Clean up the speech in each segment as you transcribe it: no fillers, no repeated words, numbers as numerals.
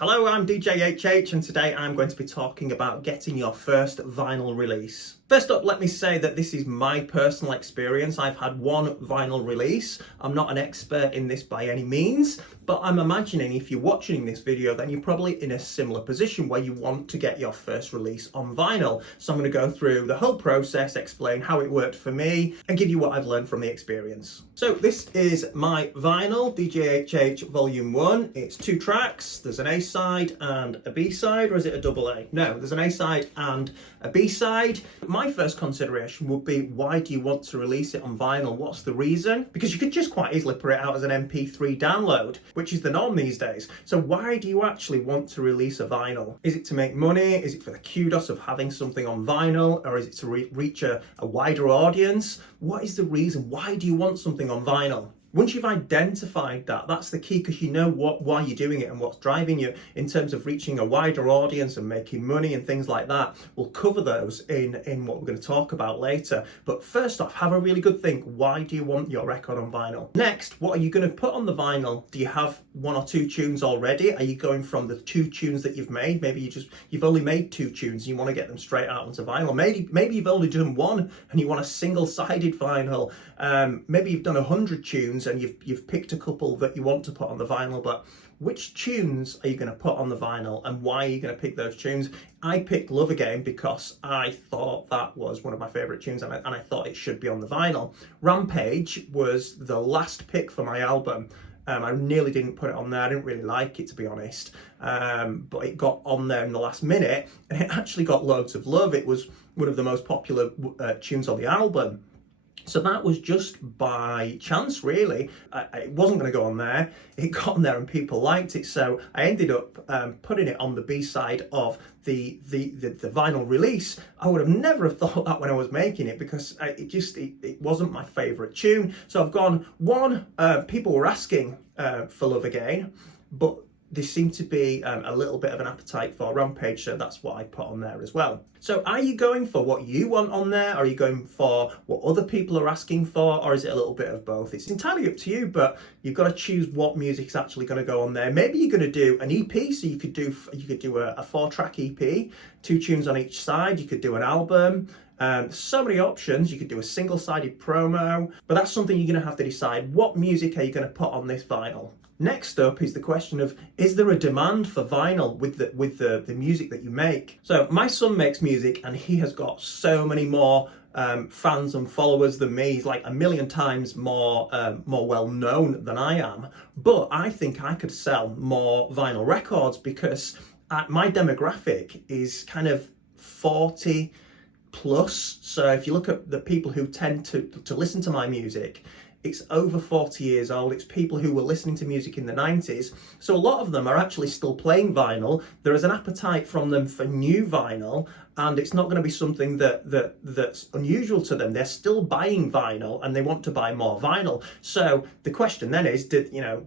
Hello, I'm DJ HH and today I'm going to be talking about getting your first vinyl release. First up, let me say that this is my personal experience. I've had one vinyl release. I'm not an expert in this by any means, but I'm imagining if you're watching this video, then you're probably in a similar position where you want to get your first release on vinyl. So I'm going to go through the whole process, explain how it worked for me, and give you what I've learned from the experience. So this is my vinyl, DJ HH Volume 1. It's 2 tracks. There's an A side and a B side, or is it a double A? No, there's an A side and a B side. My first consideration would be, why do you want to release it on vinyl? What's the reason? Because you could just quite easily put it out as an MP3 download, which is the norm these days. So why do you actually want to release a vinyl? Is it to make money? Is it for the kudos of having something on vinyl? Or is it to reach a wider audience? What is the reason? Why do you want something on vinyl? Once you've identified that, that's the key, because you know why you're doing it and what's driving you in terms of reaching a wider audience and making money and things like that. We'll cover those in what we're going to talk about later. But first off, have a really good think. Why do you want your record on vinyl? Next, what are you going to put on the vinyl? Do you have 1 or 2 tunes already? Are you going from the 2 tunes that you've made? Maybe you've only made 2 tunes and you want to get them straight out onto vinyl. Maybe you've only done 1 and you want a single-sided vinyl. Maybe you've done 100 tunes and you've picked a couple that you want to put on the vinyl, but which tunes are you going to put on the vinyl and why are you going to pick those tunes? I picked Love Again because I thought that was one of my favourite tunes and I thought it should be on the vinyl. Rampage was the last pick for my album. I nearly didn't put it on there. I didn't really like it, to be honest, but it got on there in the last minute and it actually got loads of love. It was one of the most popular tunes on the album. So that was just by chance, really. It wasn't going to go on there. It got on there and people liked it. So I ended up putting it on the B-side of the vinyl release. I would have never have thought that when I was making it, because it wasn't my favourite tune. So I've gone, people were asking for Love Again, but there seemed to be a little bit of an appetite for Rampage, so that's what I put on there as well. So are you going for what you want on there? Are you going for what other people are asking for? Or is it a little bit of both? It's entirely up to you, but you've got to choose what music's actually going to go on there. Maybe you're going to do an EP, so you could do a 4-track EP, 2 tunes on each side. You could do an album. So many options. You could do a single-sided promo, but that's something you're going to have to decide. What music are you going to put on this vinyl? Next up is the question of, is there a demand for vinyl with the music that you make? So my son makes music and he has got so many more fans and followers than me. He's like 1,000,000 times more well known than I am. But I think I could sell more vinyl records because my demographic is kind of 40 plus. So if you look at the people who tend to listen to my music, it's over 40 years old. It's people who were listening to music in the 90s. So a lot of them are actually still playing vinyl. There is an appetite from them for new vinyl, and it's not going to be something that's unusual to them. They're still buying vinyl and they want to buy more vinyl. So the question then is, do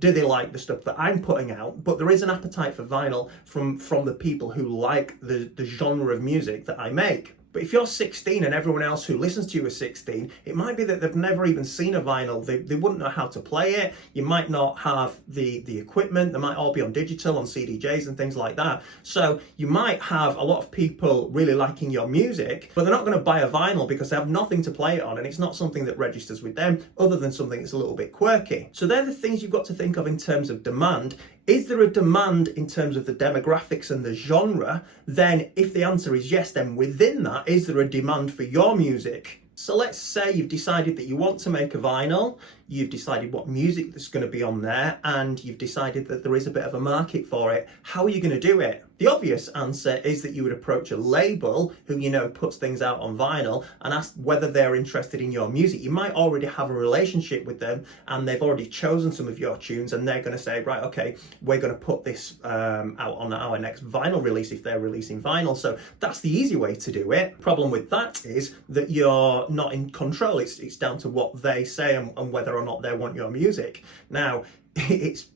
they like the stuff that I'm putting out? But there is an appetite for vinyl from the people who like the genre of music that I make. But if you're 16 and everyone else who listens to you is 16, it might be that they've never even seen a vinyl. They wouldn't know how to play it. You might not have the equipment. They might all be on digital, on CDJs and things like that. So you might have a lot of people really liking your music, but they're not going to buy a vinyl because they have nothing to play it on, and it's not something that registers with them other than something that's a little bit quirky. So they're the things you've got to think of in terms of demand. Is there a demand in terms of the demographics and the genre? Then if the answer is yes, then within that, is there a demand for your music? So let's say you've decided that you want to make a vinyl, you've decided what music that's going to be on there, and you've decided that there is a bit of a market for it. How are you going to do it? The obvious answer is that you would approach a label who puts things out on vinyl and ask whether they're interested in your music. You might already have a relationship with them and they've already chosen some of your tunes, and they're going to say, right, okay, we're going to put this out on our next vinyl release if they're releasing vinyl. So that's the easy way to do it. Problem with that is that you're not in control. It's down to what they say and whether or not they want your music. Now, it's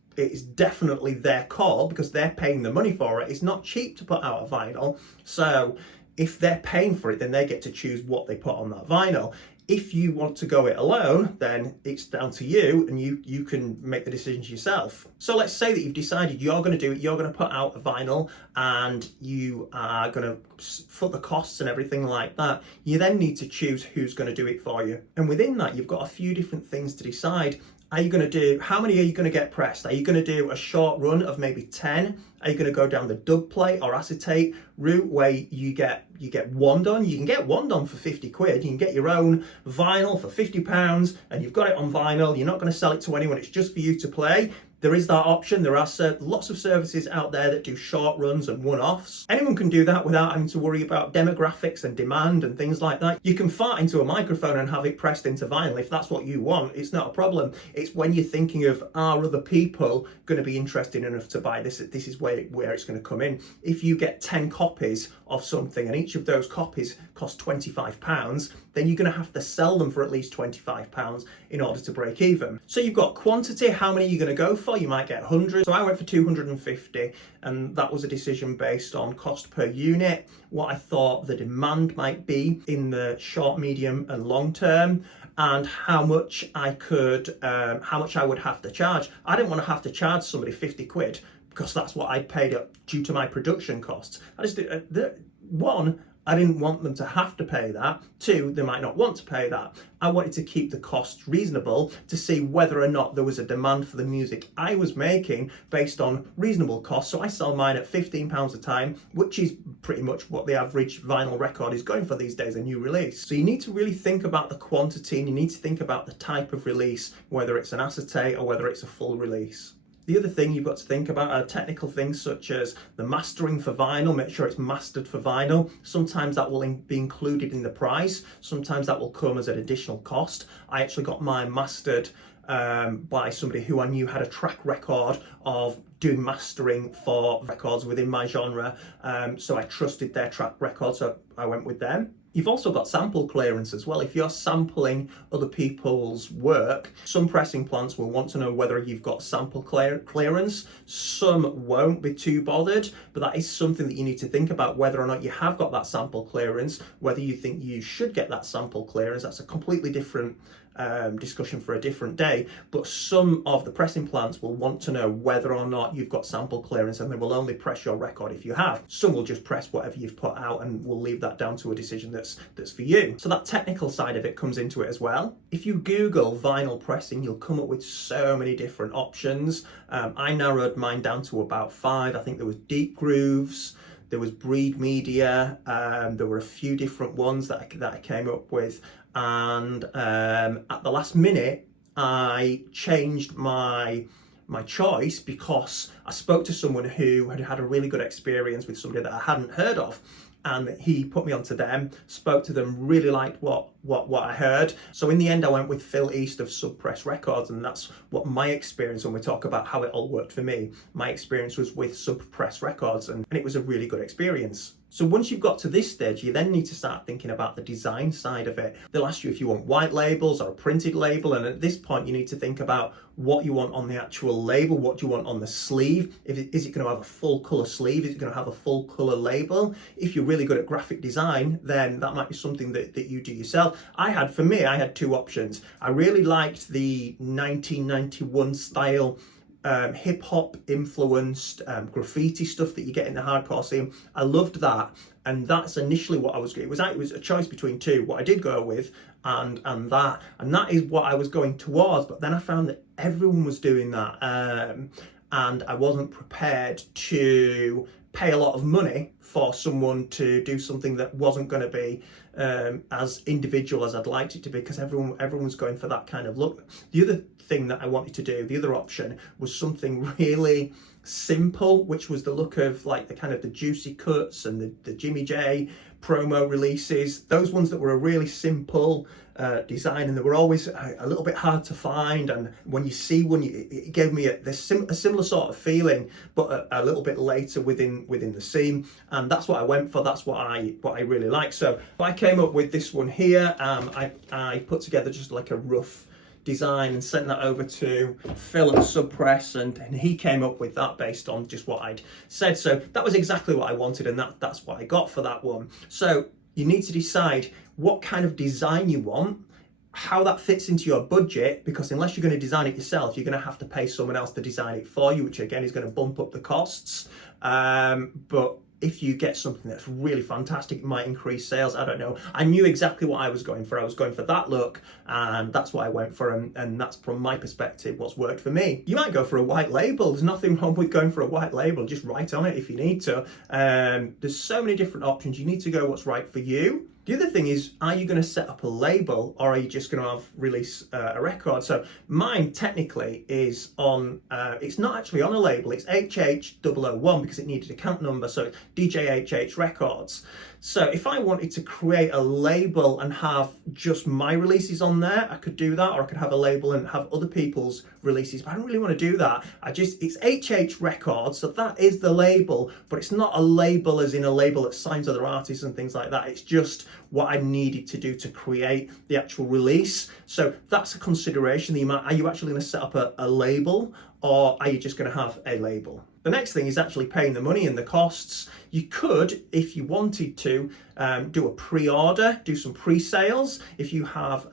definitely their call because they're paying the money for it. It's not cheap to put out a vinyl. So if they're paying for it, then they get to choose what they put on that vinyl. If you want to go it alone, then it's down to you, and you can make the decisions yourself. So let's say that you've decided you're going to do it, you're going to put out a vinyl, and you are going to foot the costs and everything like that. You then need to choose who's going to do it for you. And within that, you've got a few different things to decide. Are you going to do, how many are you going to get pressed? Are you going to do a short run of maybe 10? Are you going to go down the dub plate or acetate route where you get one done? You can get one done for 50 quid. You can get your own vinyl for £50 and you've got it on vinyl. You're not going to sell it to anyone. It's just for you to play. There is that option. There are lots of services out there that do short runs and one-offs. Anyone can do that without having to worry about demographics and demand and things like that. You can fart into a microphone and have it pressed into vinyl if that's what you want. It's not a problem. It's when you're thinking of, are other people going to be interested enough to buy this? This is where it's going to come in. If you get 10 copies of something and each of those copies cost £25, then you're going to have to sell them for at least £25 in order to break even. So you've got quantity, how many are you going to go for? You might get 100. So I went for 250, and that was a decision based on cost per unit, what I thought the demand might be in the short, medium and long term, and how much I would have to charge. I didn't want to have to charge somebody 50 quid because that's what I paid up due to my production costs. One, I didn't want them to have to pay that. Two, they might not want to pay that. I wanted to keep the costs reasonable to see whether or not there was a demand for the music I was making based on reasonable costs. So I sell mine at £15 a time, which is pretty much what the average vinyl record is going for these days, a new release. So you need to really think about the quantity, and you need to think about the type of release, whether it's an acetate or whether it's a full release. The other thing you've got to think about are technical things such as the mastering for vinyl. Make sure it's mastered for vinyl. Sometimes that will be included in the price. Sometimes that will come as an additional cost. I actually got mine mastered by somebody who I knew had a track record of doing mastering for records within my genre. So I trusted their track record, so I went with them. You've also got sample clearance as well. If you're sampling other people's work, some pressing plants will want to know whether you've got sample clearance. Some won't be too bothered, but that is something that you need to think about, whether or not you have got that sample clearance, whether you think you should get that sample clearance. That's a completely different discussion for a different day, but some of the pressing plants will want to know whether or not you've got sample clearance, and they will only press your record if you have. Some will just press whatever you've put out and will leave that down to a decision that's for you. So that technical side of it comes into it as well. If you Google vinyl pressing, you'll come up with so many different options. I narrowed mine down to about 5. I think there was Deep Grooves, there was Breed Media, there were a few different ones that I came up with, and at the last minute I changed my choice because I spoke to someone who had a really good experience with somebody that I hadn't heard of, and he put me onto them, spoke to them, really liked what I heard. So in the end, I went with Phil East of Subpress Records, and that's what my experience, when we talk about how it all worked for me, my experience was with Subpress Records, and it was a really good experience. So once you've got to this stage, you then need to start thinking about the design side of it. They'll ask you if you want white labels or a printed label, and at this point you need to think about what you want on the actual label, what do you want on the sleeve. Is it going to have a full colour sleeve? Is it going to have a full colour label? If you're really good at graphic design, then that might be something that you do yourself. I had 2 options. I really liked the 1991 style hip-hop influenced graffiti stuff that you get in the hardcore scene. I loved that, and that's initially what I was going. It was a choice between 2. What I did go with and that is what I was going towards. But then I found that everyone was doing that, and I wasn't prepared to pay a lot of money for someone to do something that wasn't going to be as individual as I'd liked it to be, because everyone's going for that kind of look. The other thing that I wanted to do, the other option, was something really simple, which was the look of like the kind of the Juicy Cuts and the Jimmy J promo releases, those ones that were a really simple design, and they were always a little bit hard to find, and when you see one, it gave me a similar sort of feeling, but a little bit later within the scene, and that's what I went for. That's what I really like. So I came up with this one here. I put together just like a rough design and sent that over to Phil at Subpress, and he came up with that based on just what I'd said. So that was exactly what I wanted, and that's what I got for that one. So you need to decide what kind of design you want. how that fits into your budget, because unless you're going to design it yourself, you're going to have to pay someone else to design it for you, which again is going to bump up the costs. But if you get something that's really fantastic, it might increase sales. I don't know. I knew exactly what I was going for. I was going for that look, and that's what I went for, and that's from my perspective what's worked for me. You might go for a white label. There's nothing wrong with going for a white label. Just write on it if you need to. There's so many different options. You need to go what's right for you. The other thing is, are you going to set up a label, or are you just going to release a record? So mine technically is on, it's not actually on a label, it's HH001 because it needed a account number, so it's DJ HH Records. So if I wanted to create a label and have just my releases on there, I could do that, or I could have a label and have other people's releases, but I don't really want to do that. It's HH Records, so that is the label, but it's not a label as in a label that signs other artists and things like that. It's just what I needed to do to create the actual release. So that's a consideration. Are you actually going to set up a label, or are you just going to have a label? The next thing is actually paying the money and the costs. You could, if you wanted to, do a pre-order, do some pre-sales. If you have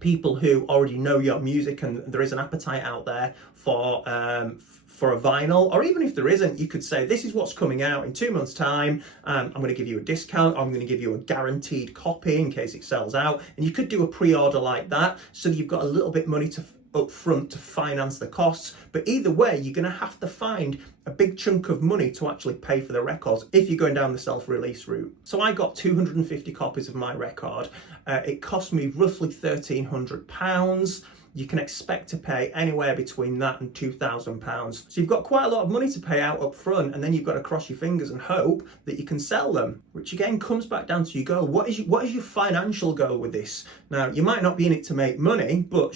people who already know your music and there is an appetite out there for a vinyl, or even if there isn't, you could say, this is what's coming out in 2 months' time. I'm going to give you a discount, or I'm going to give you a guaranteed copy in case it sells out. And you could do a pre-order like that, so that you've got a little bit money up front to finance the costs. But either way, you're going to have to find a big chunk of money to actually pay for the records if you're going down the self-release route. So I got 250 copies of my record. It cost me roughly £1,300. You can expect to pay anywhere between that and £2,000. So you've got quite a lot of money to pay out up front, and then you've got to cross your fingers and hope that you can sell them, which again comes back down to your goal. What is your financial goal with this? Now, you might not be in it to make money, but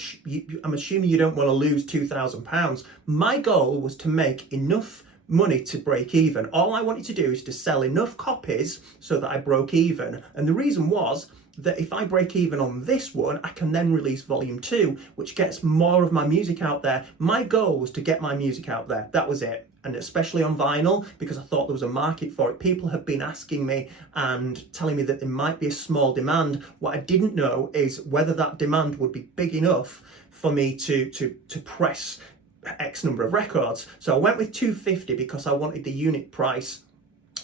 I'm assuming you don't want to lose £2,000. My goal was to make enough money to break even. All I wanted to do is to sell enough copies so that I broke even. And the reason was that if I break even on this one, I can then release volume 2, which gets more of my music out there. My goal was to get my music out there. That was it. And especially on vinyl, because I thought there was a market for it. People have been asking me and telling me that there might be a small demand. What I didn't know is whether that demand would be big enough for me to press X number of records. So I went with 250 because I wanted the unit price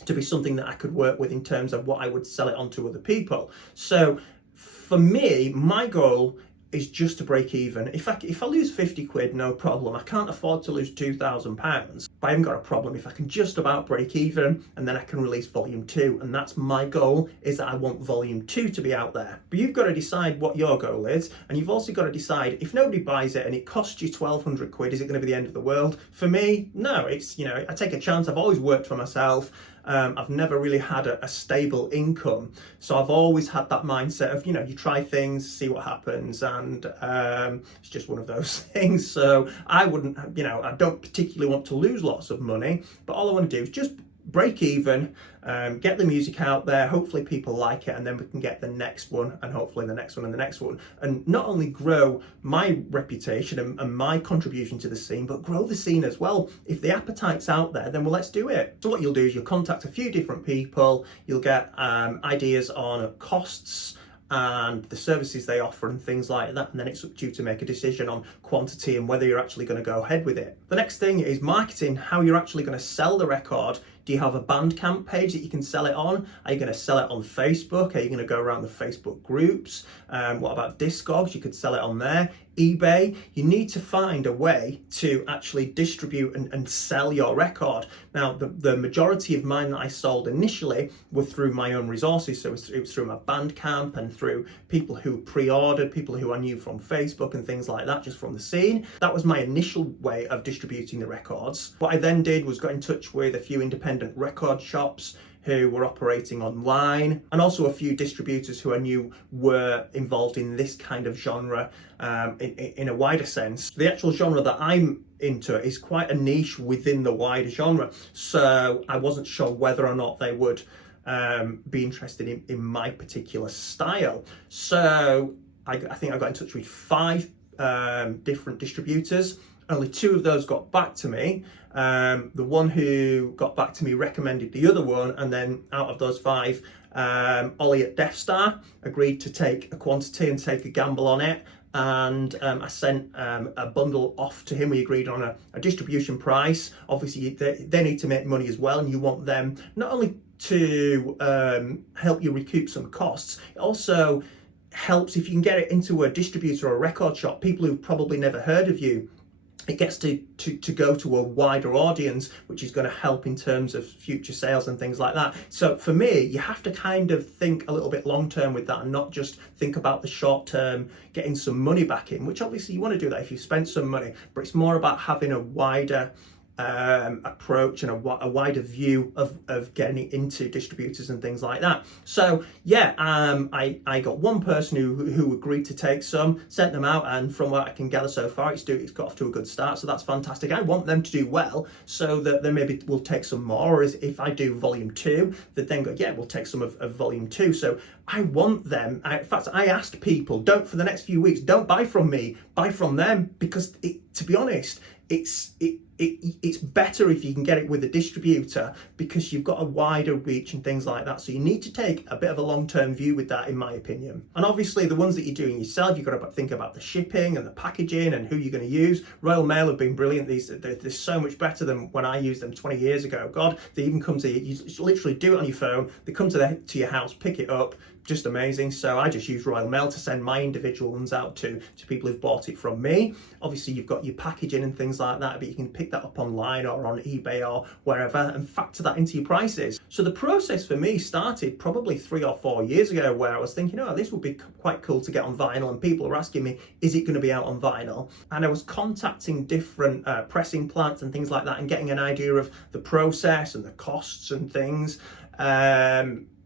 to be something that I could work with in terms of what I would sell it on to other people. So for me, my goal is just to break even. If I lose 50 quid, no problem. I can't afford to lose £2,000, but I haven't got a problem if I can just about break even, and then I can release volume 2. And that's my goal, is that I want volume 2 to be out there. But you've got to decide what your goal is, and you've also got to decide, if nobody buys it and it costs you 1,200 quid, is it going to be the end of the world? For me, no. It's, I take a chance. I've always worked for myself. I've never really had a stable income, so I've always had that mindset of, you try things, see what happens, and it's just one of those things. So I wouldn't, I don't particularly want to lose lots of money, but all I want to do is just break even, get the music out there, hopefully people like it, and then we can get the next one, and hopefully the next one and the next one, and not only grow my reputation and my contribution to the scene, but grow the scene as well. If the appetite's out there, then well, let's do it. So what you'll do is you'll contact a few different people, you'll get ideas on costs and the services they offer and things like that, and then it's up to you to make a decision on quantity and whether you're actually going to go ahead with it. The next thing is marketing, how you're actually going to sell the record. Do you have a Bandcamp page that you can sell it on? Are you going to sell it on Facebook? Are you going to go around the Facebook groups? What about Discogs? You could sell it on there. eBay. You need to find a way to actually distribute and sell your record. Now, the majority of mine that I sold initially were through my own resources. So it was through my Bandcamp and through people who pre-ordered, people who I knew from Facebook and things like that, just from the scene. That was my initial way of distributing the records. What I then did was got in touch with a few independent record shops who were operating online, and also a few distributors who I knew were involved in this kind of genre in a wider sense. The actual genre that I'm into is quite a niche within the wider genre, so I wasn't sure whether or not they would be interested in my particular style. So I think I got in touch with 5 different distributors. Only 2 of those got back to me. The one who got back to me recommended the other one, and then out of those 5, Ollie at Death Star agreed to take a quantity and take a gamble on it. And I sent a bundle off to him. We agreed on a distribution price. Obviously, they need to make money as well, and you want them not only to help you recoup some costs, it also helps if you can get it into a distributor or a record shop, people who've probably never heard of you. It gets to go to a wider audience, which is going to help in terms of future sales and things like that. So for me, you have to kind of think a little bit long term with that, and not just think about the short term, getting some money back in, which obviously you want to do that if you've spent some money, but it's more about having a wider approach and a wider view of getting into distributors and things like that. So yeah, I got one person who agreed to take some, sent them out, and from what I can gather so far, it's got off to a good start, so that's fantastic. I want them to do well so that they maybe will take some more, or if I do volume 2, that then go, yeah, we'll take some of volume 2. So I want them, in fact, I asked people, don't, for the next few weeks, don't buy from me, buy from them, because to be honest, it's better if you can get it with a distributor, because you've got a wider reach and things like that. So you need to take a bit of a long-term view with that, in my opinion. And obviously the ones that you're doing yourself, you've got to think about the shipping and the packaging and who you're going to use. Royal Mail have been brilliant. They're so much better than when I used them 20 years ago. God, they even come to you literally do it on your phone. They come to your house, pick it up. Just amazing. So I just use Royal Mail to send my individual ones out to people who've bought it from me. Obviously you've got your packaging and things like that, but you can pick that up online or on eBay or wherever and factor that into your prices. So the process for me started probably 3 or 4 years ago, where I was thinking, oh, this would be quite cool to get on vinyl, and people were asking me, is it going to be out on vinyl? And I was contacting different pressing plants and things like that, and getting an idea of the process and the costs and things.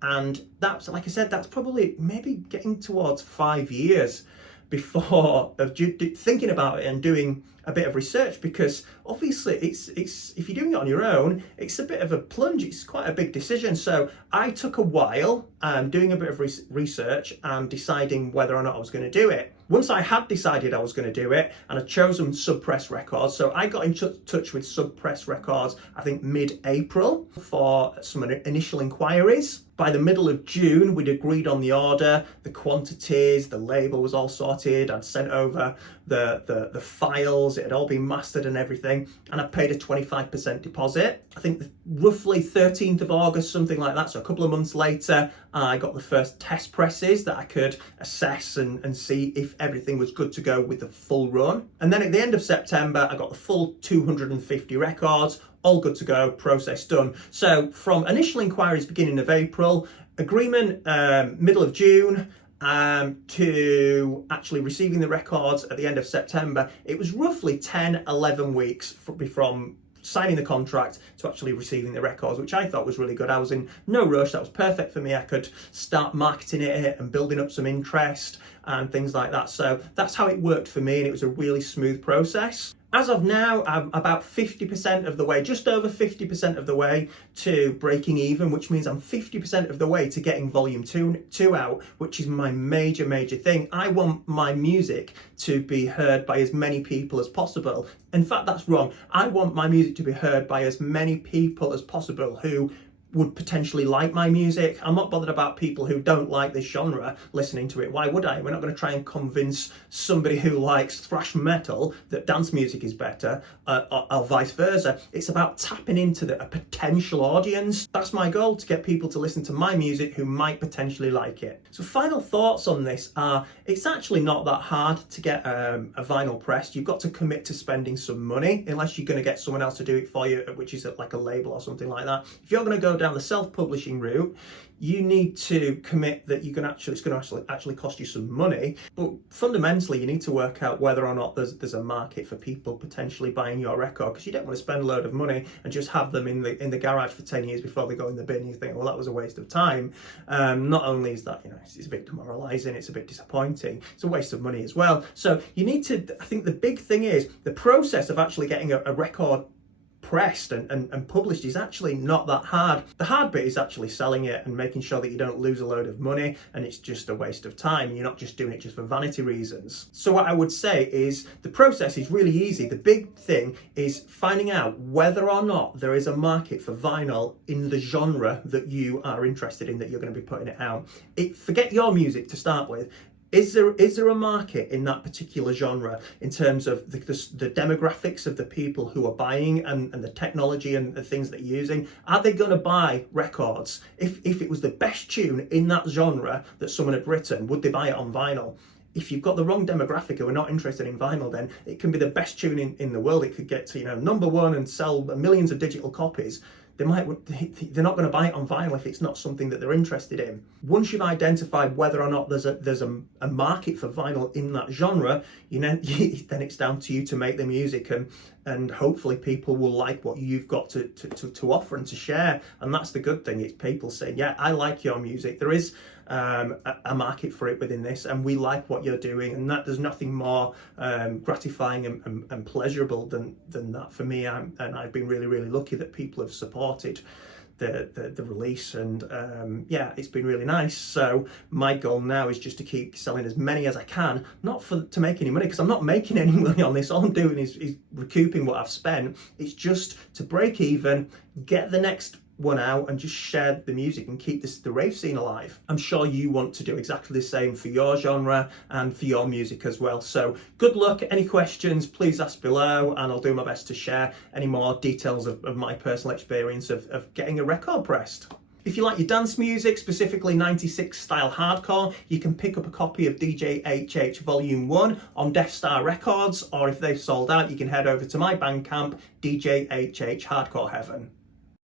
And that's, like I said, that's probably maybe getting towards 5 years before of thinking about it and doing a bit of research, because obviously it's if you're doing it on your own, it's a bit of a plunge. It's quite a big decision. So I took a while doing a bit of research and deciding whether or not I was going to do it. Once I had decided I was going to do it, and I'd chosen Sub Press Records, so I got in touch with Sub Press Records, I think mid-April, for some initial inquiries. By the middle of June, we'd agreed on the order, the quantities, the label was all sorted. I'd sent over the files, it had all been mastered and everything, and I paid a 25% deposit. I think roughly 13th of August, something like that, so a couple of months later, I got the first test presses that I could assess and see if everything was good to go with the full run. And then at the end of September, I got the full 250 records, all good to go, process done. So from initial inquiries beginning of April, agreement middle of June, to actually receiving the records at the end of September, it was roughly 10-11 weeks from signing the contract to actually receiving the records, which I thought was really good. I was in no rush. That was perfect for me. I could start marketing it and building up some interest and things like that. So that's how it worked for me, and it was a really smooth process. As of now, I'm about 50% of the way, just over 50% of the way to breaking even, which means I'm 50% of the way to getting volume 2 out, which is my major thing. I want my music to be heard by as many people as possible. In fact, that's wrong. I want my music to be heard by as many people as possible who would potentially like my music. I'm not bothered about people who don't like this genre listening to it. Why would I? We're not going to try and convince somebody who likes thrash metal that dance music is better, or vice versa. It's about tapping into a potential audience. That's my goal, to get people to listen to my music who might potentially like it. So final thoughts on this are, it's actually not that hard to get a vinyl pressed. You've got to commit to spending some money, unless you're going to get someone else to do it for you, which is like a label or something like that. If you're going to go down the self-publishing route, you need to commit that it's going to actually cost you some money. But fundamentally, you need to work out whether or not there's a market for people potentially buying your record, because you don't want to spend a load of money and just have them in the garage for 10 years before they go in the bin. You think, well, that was a waste of time. Not only is that, it's a bit demoralizing, it's a bit disappointing, it's a waste of money as well. So you need to, I think the big thing is the process of actually getting a record pressed and published is actually not that hard. The hard bit is actually selling it and making sure that you don't lose a load of money and it's just a waste of time. You're not just doing it just for vanity reasons. So what I would say is the process is really easy. The big thing is finding out whether or not there is a market for vinyl in the genre that you are interested in, that you're going to be putting it out. Forget your music to start with. Is there a market in that particular genre in terms of the demographics of the people who are buying and the technology and the things that you're using? Are they going to buy records? If it was the best tune in that genre that someone had written, would they buy it on vinyl? If you've got the wrong demographic who are not interested in vinyl, then it can be the best tune in the world. It could get to #1 and sell millions of digital copies. They're not going to buy it on vinyl if it's not something that they're interested in. Once you've identified whether or not there's a market for vinyl in that genre, then it's down to you to make the music, and hopefully people will like what you've got to offer and to share. And that's the good thing. It's people saying, yeah, I like your music. There is a market for it within this, and we like what you're doing, and that there's nothing more gratifying and pleasurable than that for me. I've been really lucky that people have supported the release, and yeah, it's been really nice. So my goal now is just to keep selling as many as I can, not to make any money, because I'm not making any money on this. All I'm doing is recouping what I've spent. It's just to break even, get the next one out, and just share the music and keep the rave scene alive. I'm sure you want to do exactly the same for your genre and for your music as well. So good luck. Any questions, please ask below, and I'll do my best to share any more details of my personal experience of getting a record pressed. If you like your dance music, specifically 96 style hardcore, you can pick up a copy of DJ HH Volume 1 on Death Star Records, or if they've sold out, you can head over to my Bandcamp, DJ HH Hardcore Heaven.